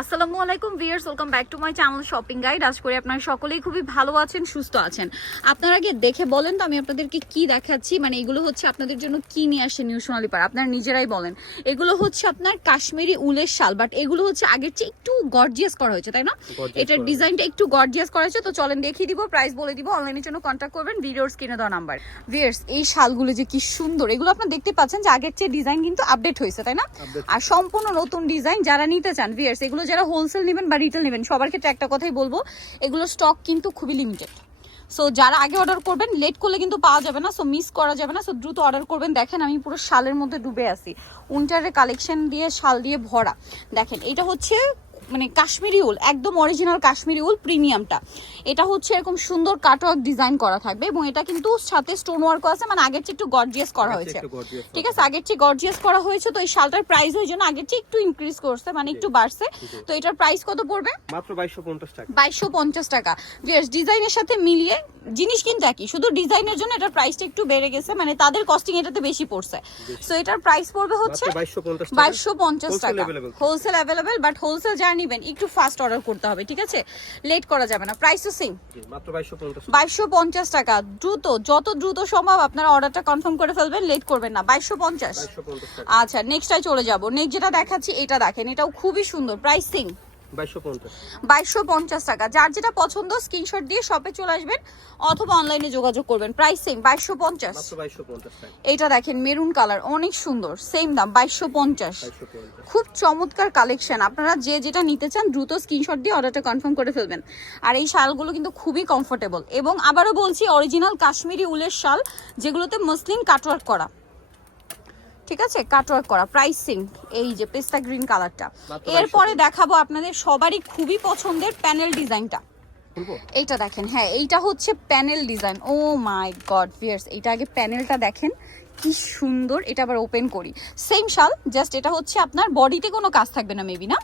আসসালামু আলাইকুম viewers welcome back to my channel shopping guide. আজ করে আপনারা সকলেই খুবই ভালো আছেন সুস্থ আছেন। আপনারা আগে দেখে বলেন তো আমি আপনাদেরকে কি দেখাচ্ছি? মানে এগুলো হচ্ছে আপনাদের জন্য কি নিয়ে আসে নিউ সোনালি পাড়া আপনারা নিজেরাই বলেন। এগুলো হচ্ছে আপনার কাশ্মীরি উলের শাল বাট এগুলো হচ্ছে আগের চেয়ে একটু গর্জিয়াস করা হয়েছে তাই না? এটার ডিজাইনটা একটু গর্জিয়াস করা হয়েছে তো চলেন দেখিয়ে দিব প্রাইস বলে দিব অনলাইনের জন্য কন্ট্যাক্ট করবেন ভিডিওর স্ক্রিনে দেওয়া নাম্বার ভিয়ার্স এই শালগুলো যে কি সুন্দর এগুলো আপনারা দেখতে পাচ্ছেন যে আগের চেয়ে ডিজাইন কিন্তু আপডেট হয়েছে তাই না? আর সম্পূর্ণ নতুন ডিজাইন যারা নিতে চান ভিয়ার্স এগুলো যারা হোলসেল নেবেন বা রিটেল নেবেন, সবার ক্ষেত্রে একটা কথাই বলব, এগুলো স্টক কিন্তু খুবই লিমিটেড সো যারা আগে অর্ডার করবেন লেট করলে কিন্তু পাওয়া যাবে না সো মিস করা যাবে না সো দ্রুত অর্ডার করবেন। দেখেন, আমি পুরো শালের মধ্যে ডুবে আছি। উইন্টারের কালেকশন দিয়ে, শাল দিয়ে ভরা। দেখেন, এটা হচ্ছে মানে কাশ্মীরি উল একদম অরিজিনাল কাশ্মীরি উল প্রিমিয়ামটা এটা হচ্ছে এরকম সুন্দর কাটওয়ার্ক ডিজাইন করা থাকবে এবং এটা কিন্তু সাথে স্টোন ওয়ার্কও আছে মানে আগের চেয়ে একটু গর্জিয়াস করা হয়েছে। ঠিক আছে আগের চেয়ে গর্জিয়াস করা হয়েছে তো এই শালটার প্রাইস ওই জন্য আগের চেয়ে একটু ইনক্রিজ করছে মানে একটু বাড়ছে। তো এটার প্রাইস কত পড়বে? মাত্র বাইশশো পঞ্চাশ টাকা। বাইশশো টাকা। ডিজাইনের সাথে মিলিয়ে জিনিস কিন্তু একই শুধু ডিজাইনের জন্য এটার প্রাইসটা একটু বেড়ে গেছে মানে তাদের কস্টিং এটাতে বেশি পড়ছে। সো এটার প্রাইস পড়বে হচ্ছে মাত্র বাইশশো পঞ্চাশ বাইশশো পঞ্চাশ Wholesale টাকা। হোলসেল অ্যাভেলেবেল বাট হোলসেল যারা নিবেন একটু ফাস্ট অর্ডার করতে হবে ঠিক আছে? লেট করা যাবে না প্রাইসও সেম মাত্র বাইশশো পঞ্চাশ টাকা। দ্রুত যত দ্রুত সম্ভব আপনারা অর্ডারটা কনফার্ম করে ফেলবেন লেট করবেন না বাইশশো পঞ্চাশ। আচ্ছা নেক্সটটাই চলে যাব নেক্সট যেটা দেখাচ্ছি এটা দেখেন এটাও খুবই সুন্দর প্রাইস সেম বাইশশো পঞ্চাশ। টাকা। যার যেটা পছন্দ স্ক্রিনশট দিয়ে শপে চলে আসবেন অথবা অনলাইনে যোগাযোগ করবেন। প্রাইস সেম বাইশশো পঞ্চাশ। এইটা দেখেন মেরুন কালার অনেক সুন্দর সেম দাম বাইশশো পঞ্চাশ। খুব চমৎকার কালেকশন আপনারা যে যেটা নিতে চান দ্রুত স্ক্রিনশট দিয়ে অর্ডারটা কনফার্ম করে ফেলবেন। আর এই শালগুলো কিন্তু খুবই কমফোর্টেবল এবং আবারও বলছি অরিজিনাল কাশ্মীরি উলের শাল যেগুলোতে মসলিন কাটওয়ার্ক করা। ঠিক আছে? কাটওয়ার্ক করা প্রাইসিং এই যে পেস্তা গ্রিন কালারটা এরপরে দেখাবো আপনাদের সবারই খুবই পছন্দের প্যানেল ডিজাইনটা এইটা দেখেন হ্যাঁ এইটা হচ্ছে panel design oh my god viewers এইটা আগে প্যানেলটা দেখেন। কি সুন্দর এটা আবার ওপেন করি। সেম শাল জাস্ট এটা হচ্ছে আপনার বডিতে কোনো কাজ থাকবে না মেবি না?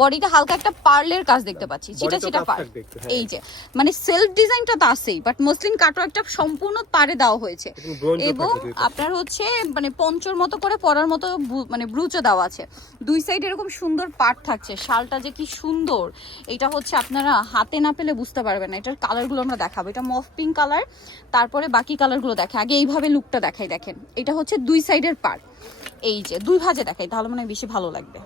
বডিতে হালকা একটা পার্লের কাজ দেখতে পাচ্ছি সেটা সেটা পার হ্যাঁ। এই যে মানে সেলফ ডিজাইনটা তো আছেই বাট মসলিন কাটো একটা সম্পূর্ণ পারে দেওয়া হয়েছে। এবং। আপনার হচ্ছে মানে পঞ্চর মতো করে পরার মতো মানে ব্রুচও দেওয়া আছে। দুই সাইড এরকম সুন্দর পাট থাকছে শালটা যে কি সুন্দর। এটা হচ্ছে আপনারা হাতে না পেলে বুঝতে পারবেন না এটার কালারগুলো আমরা দেখাবো। এটা মফ পিঙ্ক কালার তারপরে বাকি কালারগুলো দেখে। আগে এইভাবে লুকটা দেখাই দেখেন। এটা হচ্ছে দুই সাইডের পার এই যে দুই ভাজে দেখাই তাহলে মনে হয় বেশি ভালো লাগবে।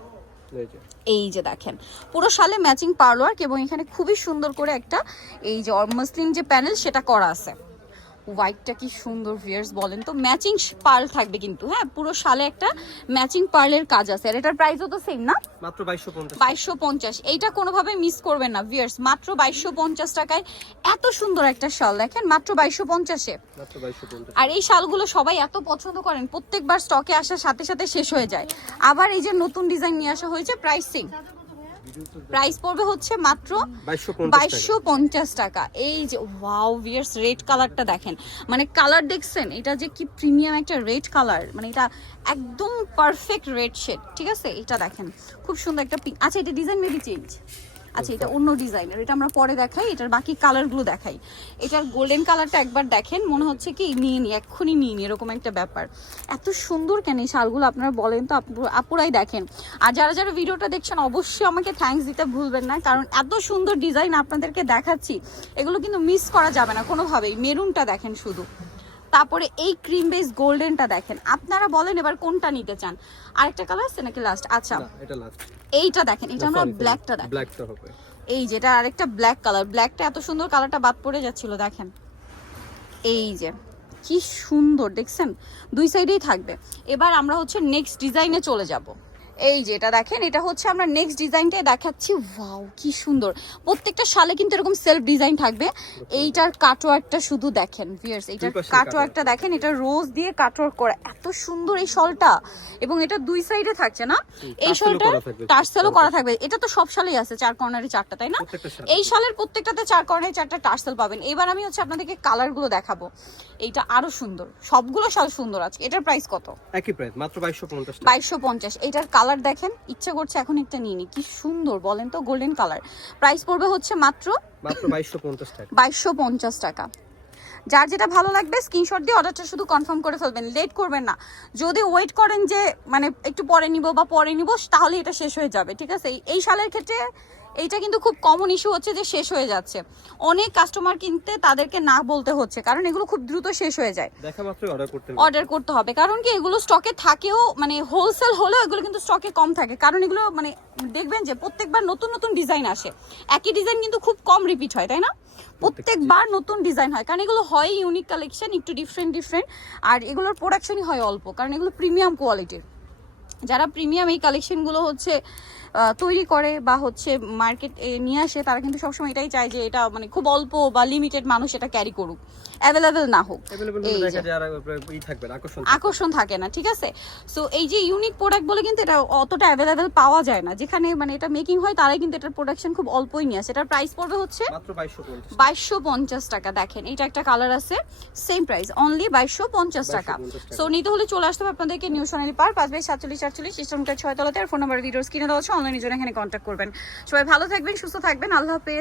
এই যে। দেখেন পুরো সালে ম্যাচিং পার্লার এবং এখানে খুবই সুন্দর করে একটা এই যে মসলিন যে প্যানেল সেটা করা আছে। হোয়াইটটা কি সুন্দর ভিয়ার্স বলেন তো? ম্যাচিং পার্ল থাকবে কিন্তু হ্যাঁ? পুরো শালে একটা ম্যাচিং পার্লের কাজ আছে। আর এটার প্রাইসও তো সেম না? মাত্র বাইশশো পঞ্চাশ। বাইশশো পঞ্চাশ। এইটা কোনোভাবে মিস করবেন না ভিয়ার্স মাত্র বাইশশো পঞ্চাশ টাকায় এত সুন্দর একটা শাল দেখেন? মাত্র বাইশশো পঞ্চাশে। মাত্র বাইশশো পঞ্চাশ। আর এই শালগুলো সবাই এত পছন্দ করেন প্রত্যেকবার স্টকে আসার সাথে সাথে শেষ হয়ে যায়। আবার এই যে নতুন ডিজাইন নিয়ে আসা হয়েছে প্রাইসিং প্রাইস পড়বে হচ্ছে মাত্র বাইশশো পঞ্চাশ টাকা। এই যে ওয়াও ভিয়ার্স রেড কালারটা দেখেন। মানে কালার দেখছেন এটা যে কি প্রিমিয়াম একটা রেড কালার মানে এটা একদম পারফেক্ট রেড শেড ঠিক আছে? এটা দেখেন খুব সুন্দর একটা পিঙ্ক আচ্ছা এটা ডিজাইন মেবি চেঞ্জ আচ্ছা এটা অন্য ডিজাইনের এটা আমরা পরে দেখাই এটার বাকি কালারগুলো দেখাই। এটার গোল্ডেন কালারটা একবার দেখেন মনে হচ্ছে কি নিয়ে নি এক্ষুনি নিয়ে নি এরকম একটা ব্যাপার। এত সুন্দর কেন এই শালগুলো আপনারা বলেন তো আপু- আপুরাই দেখেন। আর যারা যারা ভিডিওটা দেখছেন অবশ্যই আমাকে থ্যাঙ্কস দিতে ভুলবেন না কারণ এত সুন্দর ডিজাইন আপনাদেরকে দেখাচ্ছি এগুলো কিন্তু মিস করা যাবে না কোনোভাবেই। মেরুনটা দেখেন শুধু। তারপরে এই ক্রিম বেস গোল্ডেনটা দেখেন। আপনারা বলেন এবার কোনটা নিতে চান। আরেকটা কালার আছে নাকি লাস্ট আচ্ছা। এটা লাস্ট এইটা দেখেন এটা আমরা ব্ল্যাকটা দেখেন। ব্ল্যাকটা হবে। এই যেটা আরেকটা ব্ল্যাক কালার ব্ল্যাকটা এত সুন্দর কালারটা বাদ পড়ে যাচ্ছিল দেখেন। এই যে কি সুন্দর দেখছেন? দুই সাইডেই থাকবে। এবার আমরা হচ্ছে নেক্সট ডিজাইনে চলে যাব। এই যে এটা দেখেন এটা হচ্ছে আমরা নেক্সট ডিজাইনটাই দেখাচ্ছি। ওয়াও কি সুন্দর। প্রত্যেকটা শালে কিন্তু এরকম সেলফ ডিজাইন থাকবে। এইটার কাটওয়ার্কটা শুধু দেখেন ভিয়ার্স এইটার কাটওয়ার্কটা দেখেন এটা রোজ দিয়ে কাটওয়ার্ক করা। এত সুন্দর এই শলটা। এবং এটা দুই সাইডে থাকছে না? এই শলটা। টার্সেলও করা থাকবে। এটা তো সব শালেই আছে চার কর্নারে চারটা তাই না? এই শালের প্রত্যেকটাতে চার কর্নারে চারটা টার্সেল পাবেন। এবার আমি হচ্ছে আপনাদেরকে কালারগুলো দেখাবো। এইটা আরও সুন্দর। সবগুলো শাল সুন্দর আছে। এটার প্রাইস কত? একই প্রাইস মাত্র বাইশশো পঞ্চাশ টাকা। বাইশশো পঞ্চাশ। এটার কালার দেখেন ইচ্ছে করছে এখন একটা নিয়ে নি। কি সুন্দর বলেন তো গোল্ডেন কালার প্রাইস পড়বে হচ্ছে মাত্র মাত্র বাইশশো পঞ্চাশ টাকা। যার যেটা ভালো লাগবে স্ক্রিনশট দিয়ে অর্ডারটা শুধু কনফার্ম করে ফেলবেন। লেট করবেন না। যদি ওয়েট করেন যে মানে একটু পরে নিব বা পরে নিব তাহলে এটা শেষ হয়ে যাবে ঠিক আছে? এই সালের ক্ষেত্রে এইটা কিন্তু খুব কমন ইস্যু হচ্ছে যে শেষ হয়ে যাচ্ছে। অনেক কাস্টমার কিনতে তাদেরকে না বলতে হচ্ছে কারণ এগুলো খুব দ্রুত শেষ হয়ে যায়। অর্ডার করতে হবে। কারণ কি এগুলো স্টকে থাকেও মানে হোলসেল হলেও এগুলো কিন্তু স্টকে কম থাকে। কারণ এগুলো মানে দেখবেন যে প্রত্যেকবার নতুন নতুন ডিজাইন আসে। একই ডিজাইন কিন্তু খুব কম রিপিট হয় তাই না? প্রত্যেকবার নতুন ডিজাইন হয় কারণ এগুলো হয় ইউনিক কালেকশন একটু ডিফারেন্ট ডিফারেন্ট আর এগুলোর প্রোডাকশনই হয় অল্প কারণ এগুলো প্রিমিয়াম কোয়ালিটির যারা প্রিমিয়াম এই কালেকশনগুলো হচ্ছে তৈরি করে বা হচ্ছে মার্কেট নিয়ে আসে তারা কিন্তু সবসময় এটাই চায় যে এটা মানে খুব অল্প বা লিমিটেড মানুষ এটা ক্যারি করুক। অ্যাভেলেবেল না হোক। আকর্ষণ থাকে না ঠিক আছে? সো এই যে ইউনিক প্রোডাক্ট বলে কিন্তু এটা অতটা অ্যাভেলেবেল পাওয়া যায় না। যেখানে মানে এটা মেকিং হয় তারাই কিন্তু এটার প্রোডাকশন খুব অল্পই নিয়ে আসে। এটার প্রাইস পড়বে হচ্ছে বাইশশো পঞ্চাশ টাকা। দেখেন। এটা একটা কালার আছে সেম প্রাইস অনলি বাইশশো পঞ্চাশ টাকা। সো নিতে হলে চলে আসতে হবে আপনাদেরকে নিউ সোনালি পার পাঁচ বাই সাতচল্লিশ সাতচল্লিশ সিস্টেমটা ছয় তলাতে আর ফোন নাম্বার ভিডিওস কিনে দেওয়া হচ্ছে অনলাইনের জন্য এখানে কন্ট্যাক্ট করবেন। সবাই ভালো থাকবেন, সুস্থ থাকবেন। আল্লাহ হাফেজ।